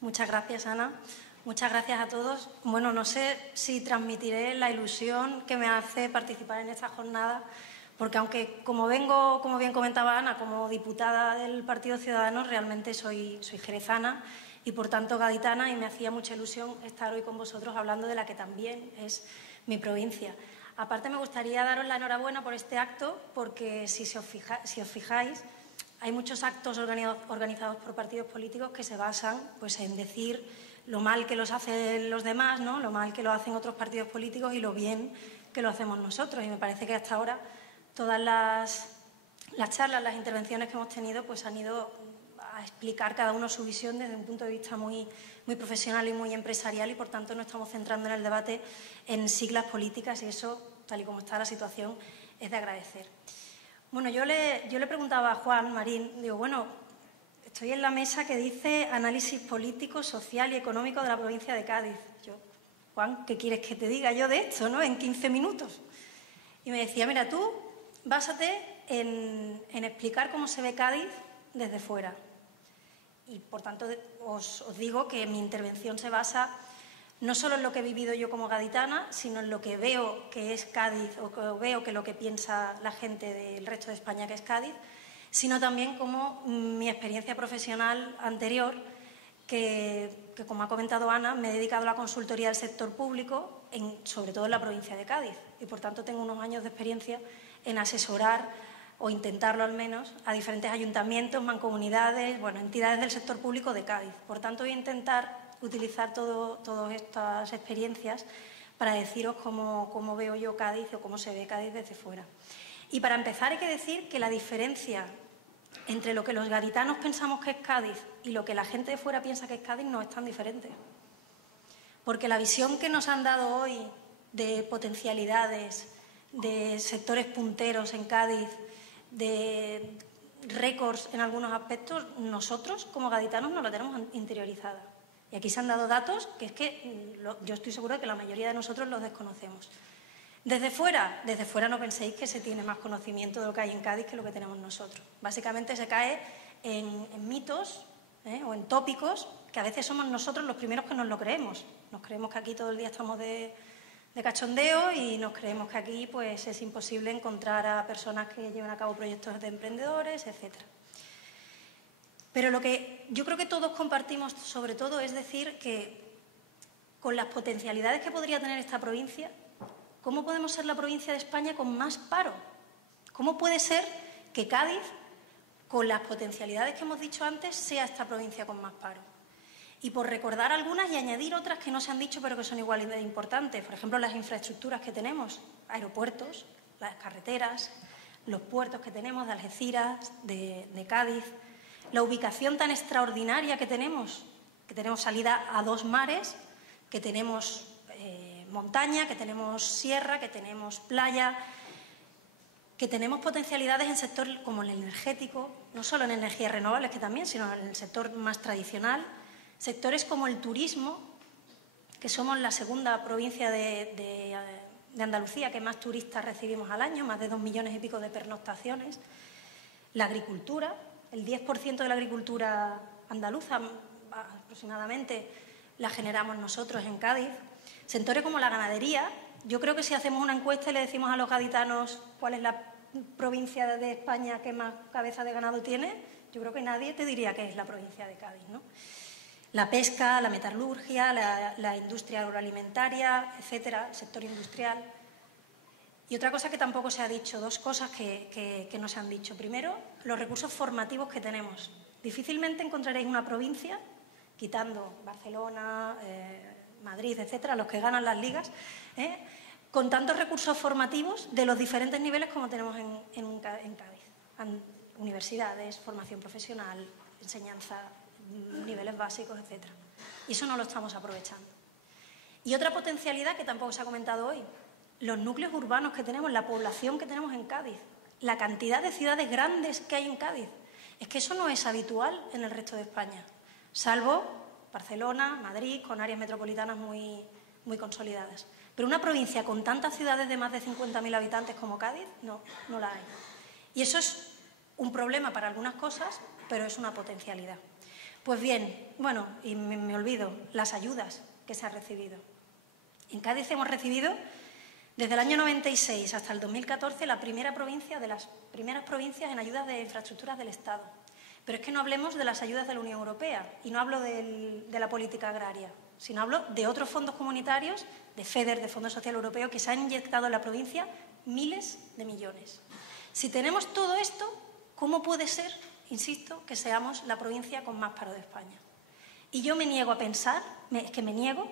Muchas gracias, Ana. Muchas gracias a todos. Bueno, no sé si transmitiré la ilusión que me hace participar en esta jornada, porque aunque, como bien comentaba Ana, como diputada del Partido Ciudadanos, realmente soy jerezana y, por tanto, gaditana, y me hacía mucha ilusión estar hoy con vosotros hablando de la que también es mi provincia. Aparte, me gustaría daros la enhorabuena por este acto, porque si os fijáis, hay muchos actos organizados por partidos políticos que se basan pues, en decir lo mal que los hacen los demás, ¿no? Lo mal que lo hacen otros partidos políticos y lo bien que lo hacemos nosotros. Y me parece que hasta ahora todas las charlas, las intervenciones que hemos tenido pues, han ido a explicar cada uno su visión desde un punto de vista muy profesional y muy empresarial, y por tanto no estamos centrando en el debate en siglas políticas, y eso, tal y como está la situación, es de agradecer. Bueno, yo le preguntaba a Juan Marín, digo, bueno, estoy en la mesa que dice análisis político, social y económico de la provincia de Cádiz. Yo, Juan, ¿qué quieres que te diga yo de esto, no? En 15 minutos. Y me decía, mira, tú básate en explicar cómo se ve Cádiz desde fuera. Y, por tanto, os digo que mi intervención se basa no solo en lo que he vivido yo como gaditana, sino en lo que veo que es Cádiz, o que veo que lo que piensa la gente del resto de España que es Cádiz, sino también como mi experiencia profesional anterior, que como ha comentado Ana, me he dedicado a la consultoría del sector público, sobre todo en la provincia de Cádiz, y por tanto tengo unos años de experiencia en asesorar, o intentarlo al menos, a diferentes ayuntamientos, mancomunidades, entidades del sector público de Cádiz. Por tanto, voy a intentar utilizar todas estas experiencias para deciros cómo veo yo Cádiz o cómo se ve Cádiz desde fuera. Y para empezar hay que decir que la diferencia entre lo que los gaditanos pensamos que es Cádiz y lo que la gente de fuera piensa que es Cádiz no es tan diferente. Porque la visión que nos han dado hoy de potencialidades, de sectores punteros en Cádiz, de récords en algunos aspectos, nosotros como gaditanos no la tenemos interiorizada. Y aquí se han dado datos que es que yo estoy segura de que la mayoría de nosotros los desconocemos. Desde fuera no penséis que se tiene más conocimiento de lo que hay en Cádiz que lo que tenemos nosotros. Básicamente se cae en mitos o en tópicos que a veces somos nosotros los primeros que nos lo creemos. Nos creemos que aquí todo el día estamos de cachondeo y nos creemos que aquí pues, es imposible encontrar a personas que lleven a cabo proyectos de emprendedores, etc. Pero lo que yo creo que todos compartimos sobre todo es decir que con las potencialidades que podría tener esta provincia, ¿cómo podemos ser la provincia de España con más paro? ¿Cómo puede ser que Cádiz, con las potencialidades que hemos dicho antes, sea esta provincia con más paro? Y por recordar algunas y añadir otras que no se han dicho pero que son igual de importantes. Por ejemplo, las infraestructuras que tenemos, aeropuertos, las carreteras, los puertos que tenemos de Algeciras, de Cádiz, la ubicación tan extraordinaria que tenemos salida a dos mares, que tenemos montaña, que tenemos sierra, que tenemos playa, que tenemos potencialidades en sectores como el energético, no solo en energías renovables, que también, sino en el sector más tradicional. Sectores como el turismo, que somos la segunda provincia de Andalucía que más turistas recibimos al año, más de 2 millones y pico de pernoctaciones. La agricultura, el 10% de la agricultura andaluza aproximadamente la generamos nosotros en Cádiz. Sectores como la ganadería. Yo creo que si hacemos una encuesta y le decimos a los gaditanos cuál es la provincia de España que más cabeza de ganado tiene, yo creo que nadie te diría que es la provincia de Cádiz, ¿no? La pesca, la metalurgia, la industria agroalimentaria, etcétera, el sector industrial. Y otra cosa que tampoco se ha dicho, dos cosas que no se han dicho. Primero, los recursos formativos que tenemos. Difícilmente encontraréis una provincia, quitando Barcelona, Madrid, etcétera, los que ganan las ligas, con tantos recursos formativos de los diferentes niveles como tenemos en Cádiz. Universidades, formación profesional, enseñanza, niveles básicos, etcétera. Y eso no lo estamos aprovechando. Y otra potencialidad que tampoco se ha comentado hoy, los núcleos urbanos que tenemos, la población que tenemos en Cádiz, la cantidad de ciudades grandes que hay en Cádiz. Es que eso no es habitual en el resto de España, salvo Barcelona, Madrid, con áreas metropolitanas muy consolidadas. Pero una provincia con tantas ciudades de más de 50.000 habitantes como Cádiz, no la hay. Y eso es un problema para algunas cosas, pero es una potencialidad. Pues bien, bueno, y me olvido, las ayudas que se han recibido. En Cádiz hemos recibido, desde el año 96 hasta el 2014, la primera provincia de las primeras provincias en ayudas de infraestructuras del Estado. Pero es que no hablemos de las ayudas de la Unión Europea, y no hablo de la política agraria, sino hablo de otros fondos comunitarios, de FEDER, de Fondo Social Europeo, que se han inyectado en la provincia miles de millones. Si tenemos todo esto, ¿cómo puede ser, insisto, que seamos la provincia con más paro de España? Y yo me niego a pensar, es que me niego,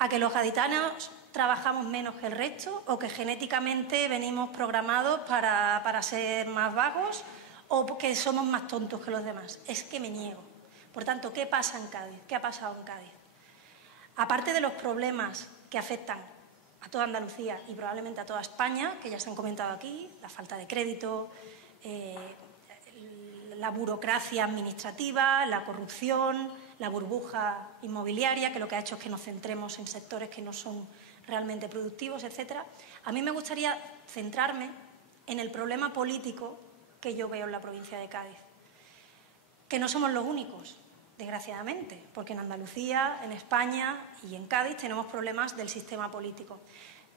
a que los gaditanos trabajamos menos que el resto o que genéticamente venimos programados para ser más vagos o que somos más tontos que los demás. Es que me niego. Por tanto, ¿qué pasa en Cádiz? ¿Qué ha pasado en Cádiz? Aparte de los problemas que afectan a toda Andalucía y probablemente a toda España, que ya se han comentado aquí, la falta de crédito, la burocracia administrativa, la corrupción, la burbuja inmobiliaria, que lo que ha hecho es que nos centremos en sectores que no son realmente productivos, etcétera. A mí me gustaría centrarme en el problema político que yo veo en la provincia de Cádiz, que no somos los únicos, desgraciadamente, porque en Andalucía, en España y en Cádiz tenemos problemas del sistema político.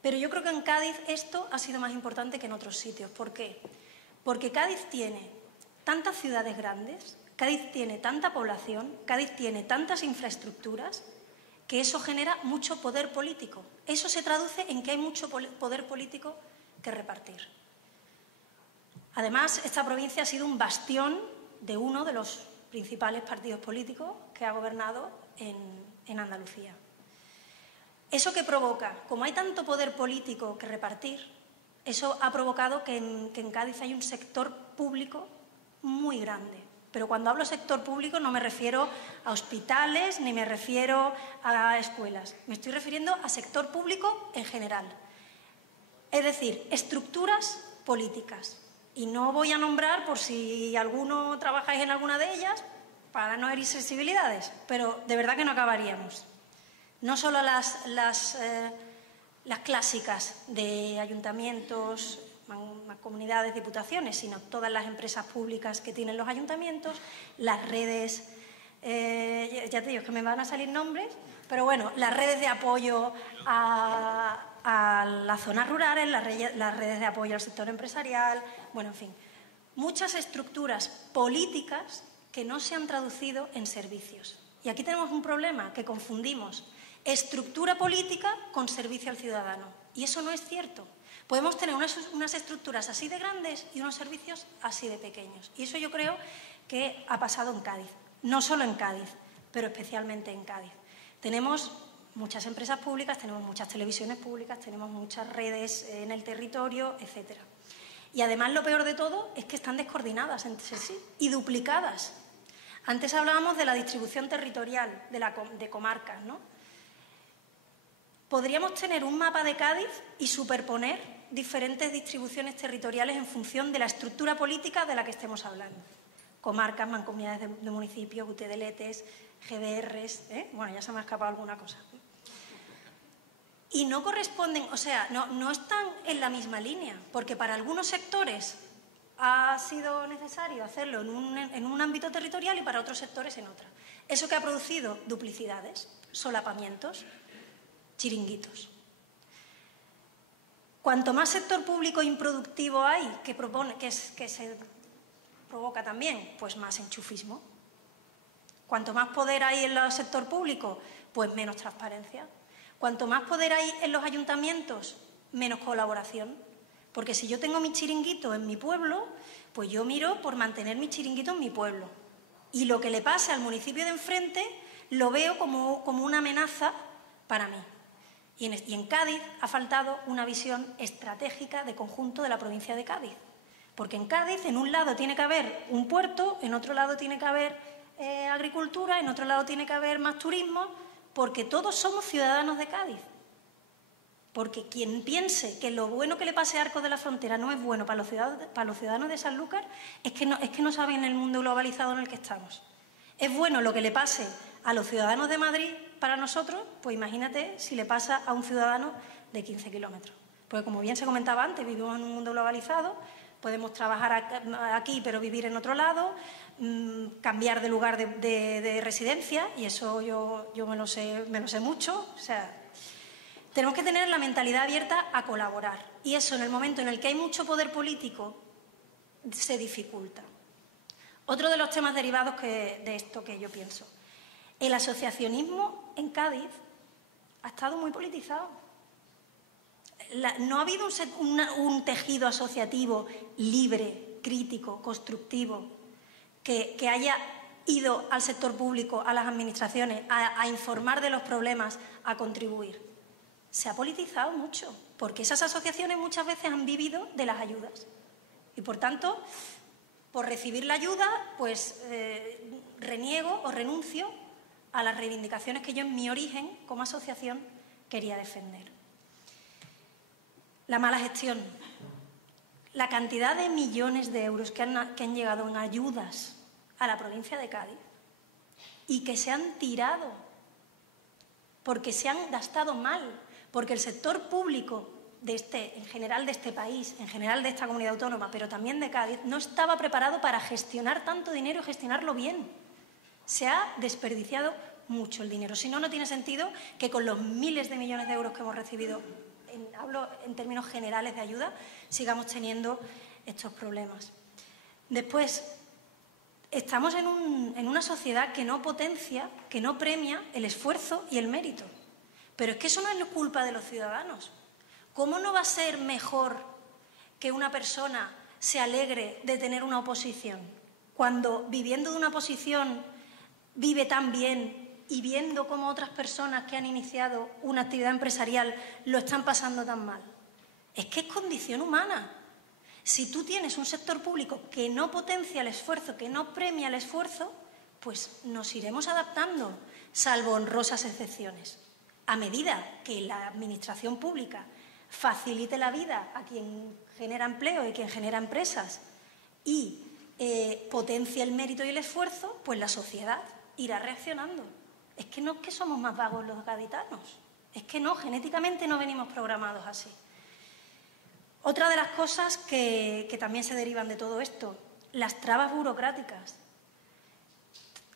Pero yo creo que en Cádiz esto ha sido más importante que en otros sitios. ¿Por qué? Porque Cádiz tiene tantas ciudades grandes, Cádiz tiene tanta población, Cádiz tiene tantas infraestructuras, que eso genera mucho poder político. Eso se traduce en que hay mucho poder político que repartir. Además, esta provincia ha sido un bastión de uno de los principales partidos políticos que ha gobernado en Andalucía. ¿Eso qué provoca? Como hay tanto poder político que repartir, eso ha provocado que en Cádiz hay un sector público muy grande. Pero cuando hablo sector público no me refiero a hospitales ni me refiero a escuelas. Me estoy refiriendo a sector público en general. Es decir, estructuras políticas. Y no voy a nombrar, por si alguno trabajáis en alguna de ellas, para no herir sensibilidades, pero de verdad que no acabaríamos. No solo las clásicas de ayuntamientos, comunidades, diputaciones, sino todas las empresas públicas que tienen los ayuntamientos, las redes, ya te digo, es que me van a salir nombres, pero bueno, las redes de apoyo a las zonas rurales, las redes de apoyo al sector empresarial, bueno, en fin, muchas estructuras políticas que no se han traducido en servicios. Y aquí tenemos un problema, que confundimos estructura política con servicio al ciudadano. Y eso no es cierto. Podemos tener unas estructuras así de grandes y unos servicios así de pequeños. Y eso yo creo que ha pasado en Cádiz. No solo en Cádiz, pero especialmente en Cádiz. Tenemos muchas empresas públicas, tenemos muchas televisiones públicas, tenemos muchas redes en el territorio, etcétera. Y además lo peor de todo es que están descoordinadas entre sí y duplicadas. Antes hablábamos de la distribución territorial de comarcas, ¿no? Podríamos tener un mapa de Cádiz y superponer diferentes distribuciones territoriales en función de la estructura política de la que estemos hablando. Comarcas, mancomunidades de municipios, UTDLTs, GDRs, bueno, ya se me ha escapado alguna cosa. Y no corresponden, o sea, no están en la misma línea, porque para algunos sectores ha sido necesario hacerlo en un ámbito territorial y para otros sectores en otra. Eso que ha producido duplicidades, solapamientos, chiringuitos. Cuanto más sector público improductivo hay, que se provoca también, pues más enchufismo. Cuanto más poder hay en el sector público, pues menos transparencia. Cuanto más poder hay en los ayuntamientos, menos colaboración. Porque si yo tengo mi chiringuito en mi pueblo, pues yo miro por mantener mi chiringuito en mi pueblo. Y lo que le pasa al municipio de enfrente lo veo como una amenaza para mí. Y en Cádiz ha faltado una visión estratégica de conjunto de la provincia de Cádiz. Porque en Cádiz, en un lado tiene que haber un puerto, en otro lado tiene que haber agricultura, en otro lado tiene que haber más turismo, porque todos somos ciudadanos de Cádiz. Porque quien piense que lo bueno que le pase a Arcos de la Frontera no es bueno para los ciudadanos de Sanlúcar, es que no saben el mundo globalizado en el que estamos. Es bueno lo que le pase a los ciudadanos de Madrid para nosotros, pues imagínate si le pasa a un ciudadano de 15 kilómetros. Porque como bien se comentaba antes, vivimos en un mundo globalizado, Podemos trabajar aquí pero vivir en otro lado, cambiar de lugar de residencia, y eso yo me lo sé mucho. O sea, tenemos que tener la mentalidad abierta a colaborar, y eso en el momento en el que hay mucho poder político se dificulta. Otro de los temas derivados de esto que yo pienso: el asociacionismo en Cádiz ha estado muy politizado. No ha habido un tejido asociativo libre, crítico, constructivo, que haya ido al sector público, a las administraciones, a informar de los problemas, a contribuir. Se ha politizado mucho, porque esas asociaciones muchas veces han vivido de las ayudas. Y, por tanto, por recibir la ayuda, pues reniego o renuncio a las reivindicaciones que yo en mi origen, como asociación, quería defender. La mala gestión. La cantidad de millones de euros que han llegado en ayudas a la provincia de Cádiz y que se han tirado porque se han gastado mal, porque el sector público en general de este país, en general de esta comunidad autónoma, pero también de Cádiz, no estaba preparado para gestionar tanto dinero y gestionarlo bien. Se ha desperdiciado mucho el dinero. Si no, no tiene sentido que con los miles de millones de euros que hemos recibido, hablo en términos generales de ayuda, sigamos teniendo estos problemas. Después, estamos en una sociedad que no potencia, que no premia el esfuerzo y el mérito. Pero es que eso no es culpa de los ciudadanos. ¿Cómo no va a ser mejor que una persona se alegre de tener una oposición cuando, viviendo de una oposición, vive tan bien y viendo cómo otras personas que han iniciado una actividad empresarial lo están pasando tan mal? Es que es condición humana. Si tú tienes un sector público que no potencia el esfuerzo, que no premia el esfuerzo, pues nos iremos adaptando, salvo honrosas excepciones. A medida que la administración pública facilite la vida a quien genera empleo y quien genera empresas y potencie el mérito y el esfuerzo, pues la sociedad irá reaccionando. Es que no es que somos más vagos los gaditanos, es que no, genéticamente no venimos programados así. Otra de las cosas que también se derivan de todo esto, las trabas burocráticas.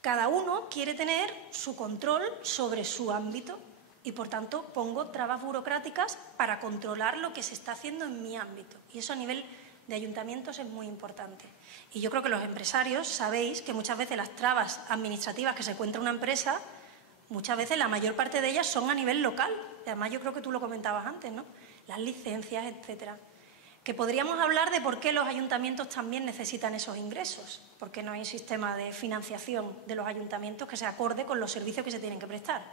Cada uno quiere tener su control sobre su ámbito y, por tanto, pongo trabas burocráticas para controlar lo que se está haciendo en mi ámbito. Y eso a nivel de ayuntamientos es muy importante. Y yo creo que los empresarios sabéis que muchas veces las trabas administrativas que se encuentra una empresa, muchas veces la mayor parte de ellas son a nivel local. Y además yo creo que tú lo comentabas antes, ¿no? Las licencias, etcétera. Que podríamos hablar de por qué los ayuntamientos también necesitan esos ingresos, porque no hay un sistema de financiación de los ayuntamientos que se acorde con los servicios que se tienen que prestar.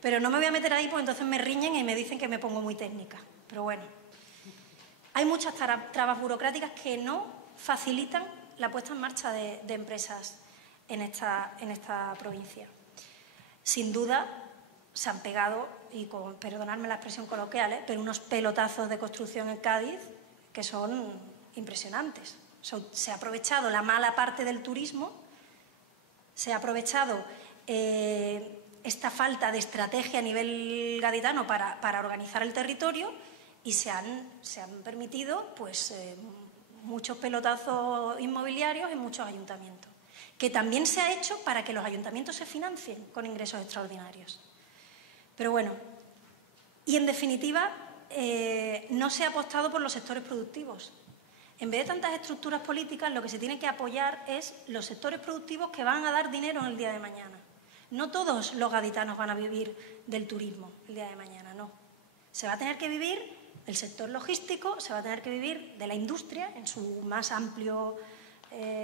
Pero no me voy a meter ahí porque entonces me riñen y me dicen que me pongo muy técnica. Pero bueno, hay muchas trabas burocráticas que no facilitan la puesta en marcha de empresas en esta provincia. Sin duda, se han pegado, y perdonadme la expresión coloquial, pero unos pelotazos de construcción en Cádiz que son impresionantes. Se ha aprovechado la mala parte del turismo, se ha aprovechado esta falta de estrategia a nivel gaditano para organizar el territorio y se han permitido pues, muchos pelotazos inmobiliarios en muchos ayuntamientos, que también se ha hecho para que los ayuntamientos se financien con ingresos extraordinarios. Pero bueno, y en definitiva, no se ha apostado por los sectores productivos. En vez de tantas estructuras políticas, lo que se tiene que apoyar es los sectores productivos que van a dar dinero en el día de mañana. No todos los gaditanos van a vivir del turismo el día de mañana, no. Se va a tener que vivir el sector logístico, se va a tener que vivir de la industria en su más amplio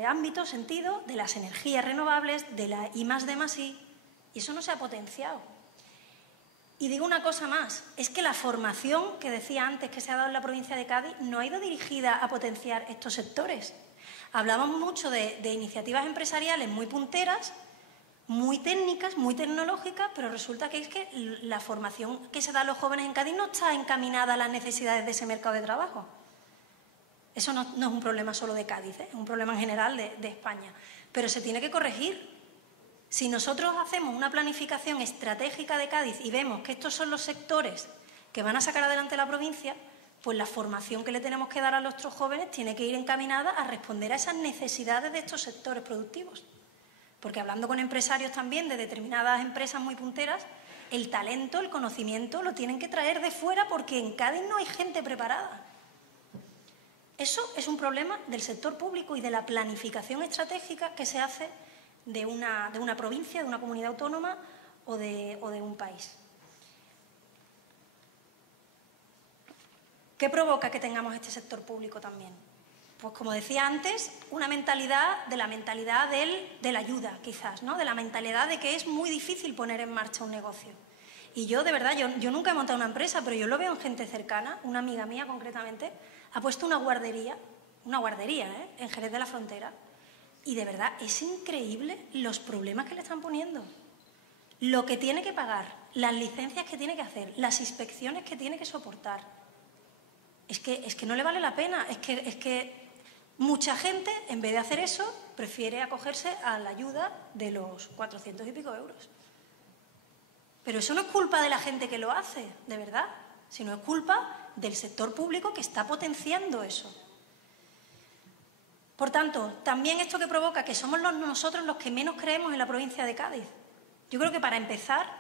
ámbito, sentido, de las energías renovables, de la I+D+I, y eso no se ha potenciado. Y digo una cosa más, es que la formación que decía antes que se ha dado en la provincia de Cádiz no ha ido dirigida a potenciar estos sectores. Hablábamos mucho de iniciativas empresariales muy punteras, muy técnicas, muy tecnológicas, pero resulta que es que la formación que se da a los jóvenes en Cádiz no está encaminada a las necesidades de ese mercado de trabajo. Eso no es un problema solo de Cádiz, es un problema en general de España. Pero se tiene que corregir. Si nosotros hacemos una planificación estratégica de Cádiz y vemos que estos son los sectores que van a sacar adelante la provincia, pues la formación que le tenemos que dar a nuestros jóvenes tiene que ir encaminada a responder a esas necesidades de estos sectores productivos. Porque hablando con empresarios también de determinadas empresas muy punteras, el talento, el conocimiento lo tienen que traer de fuera porque en Cádiz no hay gente preparada. Eso es un problema del sector público y de la planificación estratégica que se hace de una provincia, de una comunidad autónoma o de un país. ¿Qué provoca que tengamos este sector público también? Pues como decía antes, una mentalidad de la ayuda, quizás, ¿no? De la mentalidad de que es muy difícil poner en marcha un negocio. Y yo, de verdad, yo nunca he montado una empresa, pero yo lo veo en gente cercana. Una amiga mía, concretamente, ha puesto una guardería, en Jerez de la Frontera. Y de verdad, es increíble los problemas que le están poniendo. Lo que tiene que pagar, las licencias que tiene que hacer, las inspecciones que tiene que soportar. Es que no le vale la pena. Es que mucha gente, en vez de hacer eso, prefiere acogerse a la ayuda de los 400 y pico euros. Pero eso no es culpa de la gente que lo hace, de verdad, sino es culpa del sector público que está potenciando eso. Por tanto, también esto que provoca que somos nosotros los que menos creemos en la provincia de Cádiz. Yo creo que para empezar,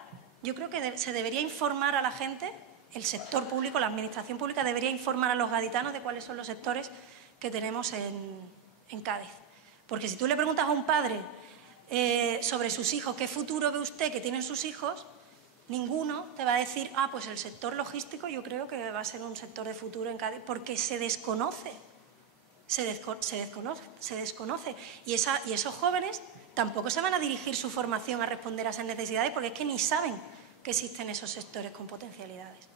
se debería informar a la gente, el sector público, la administración pública debería informar a los gaditanos de cuáles son los sectores que tenemos en Cádiz. Porque si tú le preguntas a un padre sobre sus hijos, ¿qué futuro ve usted que tienen sus hijos? Ninguno te va a decir, pues el sector logístico yo creo que va a ser un sector de futuro en Cádiz, porque se desconoce. Se desconoce. Y esos jóvenes tampoco se van a dirigir su formación a responder a esas necesidades porque es que ni saben que existen esos sectores con potencialidades.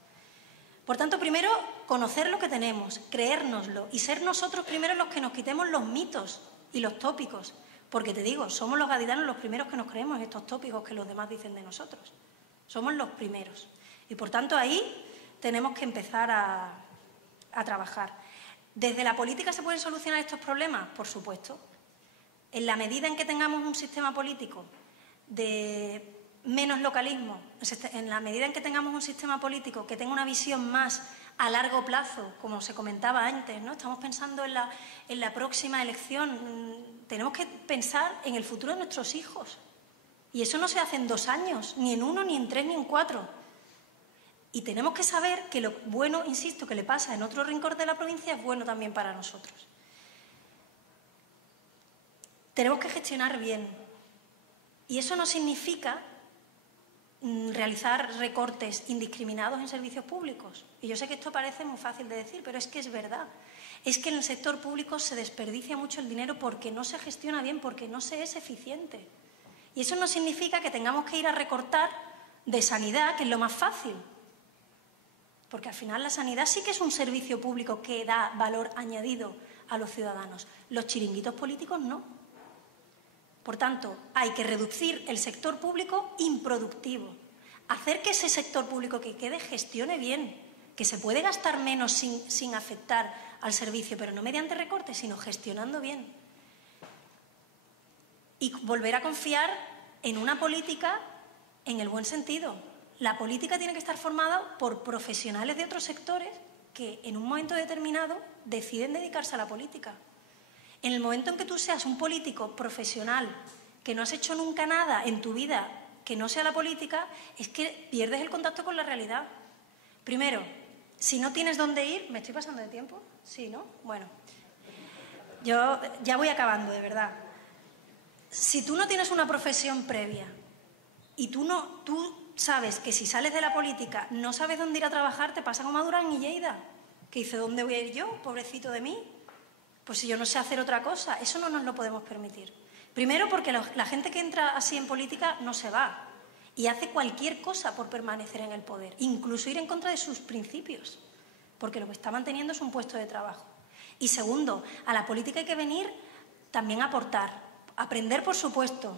Por tanto, primero, conocer lo que tenemos, creérnoslo y ser nosotros primero los que nos quitemos los mitos y los tópicos. Porque te digo, somos los gaditanos los primeros que nos creemos estos tópicos que los demás dicen de nosotros. Somos los primeros. Y por tanto, ahí tenemos que empezar a trabajar. ¿Desde la política se pueden solucionar estos problemas? Por supuesto. En la medida en que tengamos un sistema político de menos localismo, en la medida en que tengamos un sistema político que tenga una visión más a largo plazo, como se comentaba antes, ¿no? Estamos pensando en la próxima elección. Tenemos que pensar en el futuro de nuestros hijos. Y eso no se hace en 2 años, ni en 1, ni en 3, ni en 4. Y tenemos que saber que lo bueno, insisto, que le pasa en otro rincón de la provincia es bueno también para nosotros. Tenemos que gestionar bien. Y eso no significa realizar recortes indiscriminados en servicios públicos. Y yo sé que esto parece muy fácil de decir, pero es que es verdad. Es que en el sector público se desperdicia mucho el dinero porque no se gestiona bien, porque no se es eficiente. Y eso no significa que tengamos que ir a recortar de sanidad, que es lo más fácil. Porque al final la sanidad sí que es un servicio público que da valor añadido a los ciudadanos. Los chiringuitos políticos no. Por tanto, hay que reducir el sector público improductivo. Hacer que ese sector público que quede gestione bien, que se puede gastar menos sin afectar al servicio, pero no mediante recortes, sino gestionando bien. Y volver a confiar en una política en el buen sentido. La política tiene que estar formada por profesionales de otros sectores que en un momento determinado deciden dedicarse a la política. En el momento en que tú seas un político profesional, que no has hecho nunca nada en tu vida que no sea la política, es que pierdes el contacto con la realidad. Primero, si no tienes dónde ir... ¿Me estoy pasando de tiempo? Sí, ¿no? Bueno, yo ya voy acabando, de verdad. Si tú no tienes una profesión previa y tú sabes que si sales de la política no sabes dónde ir a trabajar, te pasa como a Durán y Lleida, que dice, ¿dónde voy a ir yo, pobrecito de mí? Pues si yo no sé hacer otra cosa, eso no nos lo podemos permitir. Primero porque la gente que entra así en política no se va y hace cualquier cosa por permanecer en el poder, incluso ir en contra de sus principios, porque lo que está manteniendo es un puesto de trabajo. Y segundo, a la política hay que venir también a aportar, aprender por supuesto.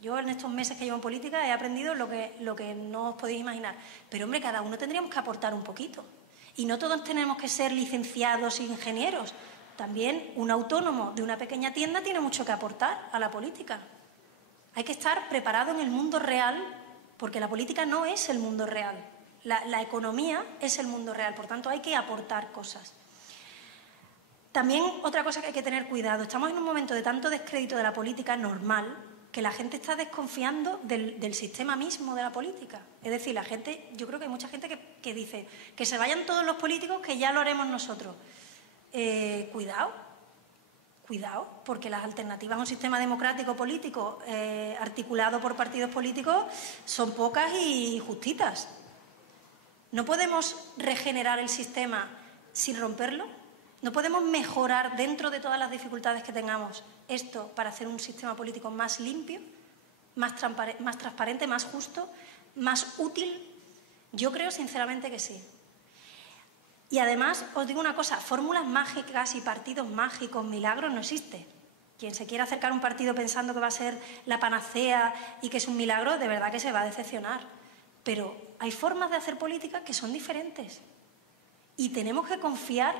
Yo en estos meses que llevo en política he aprendido lo que no os podéis imaginar. Pero, hombre, cada uno tendríamos que aportar un poquito. Y no todos tenemos que ser licenciados e ingenieros. También un autónomo de una pequeña tienda tiene mucho que aportar a la política. Hay que estar preparado en el mundo real, porque la política no es el mundo real. La economía es el mundo real, por tanto hay que aportar cosas. También otra cosa que hay que tener cuidado, estamos en un momento de tanto descrédito de la política normal que la gente está desconfiando del sistema mismo de la política. Es decir, la gente, yo creo que hay mucha gente que dice que se vayan todos los políticos, que ya lo haremos nosotros. Cuidado, porque las alternativas a un sistema democrático político articulado por partidos políticos son pocas y justitas. No podemos regenerar el sistema sin romperlo. No podemos mejorar dentro de todas las dificultades que tengamos esto para hacer un sistema político más limpio, más transparente, más justo, más útil. Yo creo sinceramente que sí. Y además, os digo una cosa, fórmulas mágicas y partidos mágicos, milagros, no existe. Quien se quiera acercar a un partido pensando que va a ser la panacea y que es un milagro, de verdad que se va a decepcionar. Pero hay formas de hacer política que son diferentes. Y tenemos que confiar,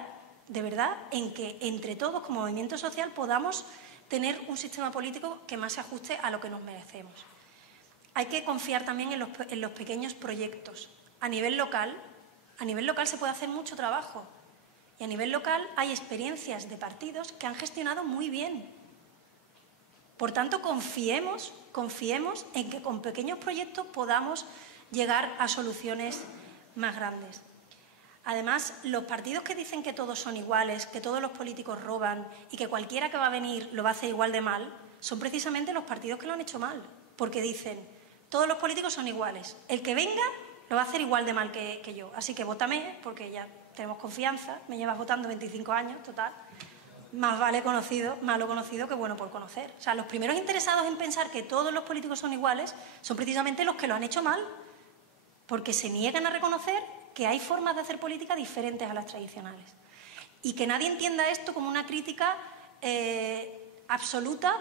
de verdad, en que entre todos, como movimiento social, podamos tener un sistema político que más se ajuste a lo que nos merecemos. Hay que confiar también en los pequeños proyectos. A nivel local se puede hacer mucho trabajo. Y a nivel local hay experiencias de partidos que han gestionado muy bien. Por tanto, confiemos en que con pequeños proyectos podamos llegar a soluciones más grandes. Además, los partidos que dicen que todos son iguales, que todos los políticos roban y que cualquiera que va a venir lo va a hacer igual de mal, son precisamente los partidos que lo han hecho mal. Porque dicen, todos los políticos son iguales. El que venga lo va a hacer igual de mal que yo. Así que vótame, porque ya tenemos confianza. Me llevas votando 25 años, total. Más vale malo conocido que bueno por conocer. O sea, los primeros interesados en pensar que todos los políticos son iguales son precisamente los que lo han hecho mal. Porque se niegan a reconocer que hay formas de hacer política diferentes a las tradicionales. Y que nadie entienda esto como una crítica absoluta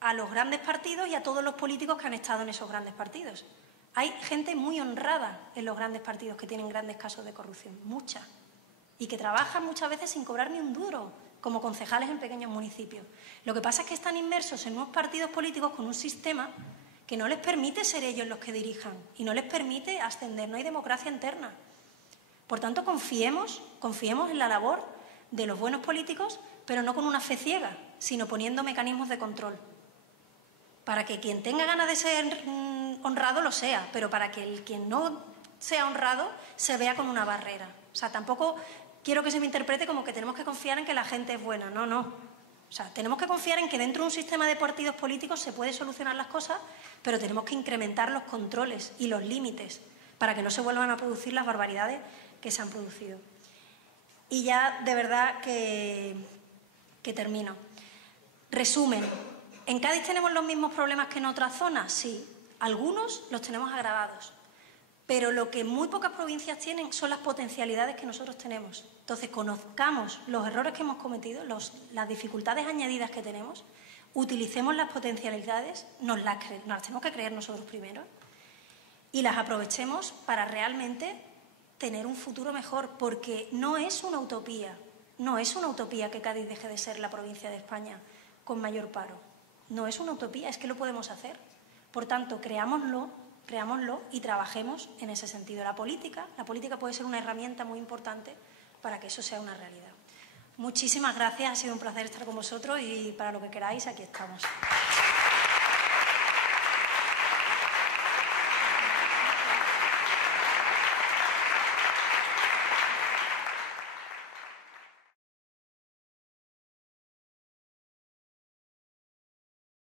a los grandes partidos y a todos los políticos que han estado en esos grandes partidos. Hay gente muy honrada en los grandes partidos que tienen grandes casos de corrupción, mucha, y que trabajan muchas veces sin cobrar ni un duro, como concejales en pequeños municipios. Lo que pasa es que están inmersos en unos partidos políticos con un sistema que no les permite ser ellos los que dirijan y no les permite ascender, no hay democracia interna. Por tanto, confiemos en la labor de los buenos políticos, pero no con una fe ciega, sino poniendo mecanismos de control. Para que quien tenga ganas de ser honrado lo sea, pero para que quien no sea honrado se vea como una barrera. O sea, tampoco quiero que se me interprete como que tenemos que confiar en que la gente es buena. No. O sea, tenemos que confiar en que dentro de un sistema de partidos políticos se puede solucionar las cosas, pero tenemos que incrementar los controles y los límites para que no se vuelvan a producir las barbaridades que se han producido. Y ya, de verdad, que termino. Resumen. ¿En Cádiz tenemos los mismos problemas que en otras zonas? Sí. Algunos los tenemos agravados. Pero lo que muy pocas provincias tienen son las potencialidades que nosotros tenemos. Entonces, conozcamos los errores que hemos cometido, las dificultades añadidas que tenemos, utilicemos las potencialidades, nos las tenemos que creer nosotros primero y las aprovechemos para realmente tener un futuro mejor, porque no es una utopía que Cádiz deje de ser la provincia de España con mayor paro. No es una utopía, es que lo podemos hacer. Por tanto, creámoslo y trabajemos en ese sentido. La política puede ser una herramienta muy importante para que eso sea una realidad. Muchísimas gracias, ha sido un placer estar con vosotros y para lo que queráis, aquí estamos.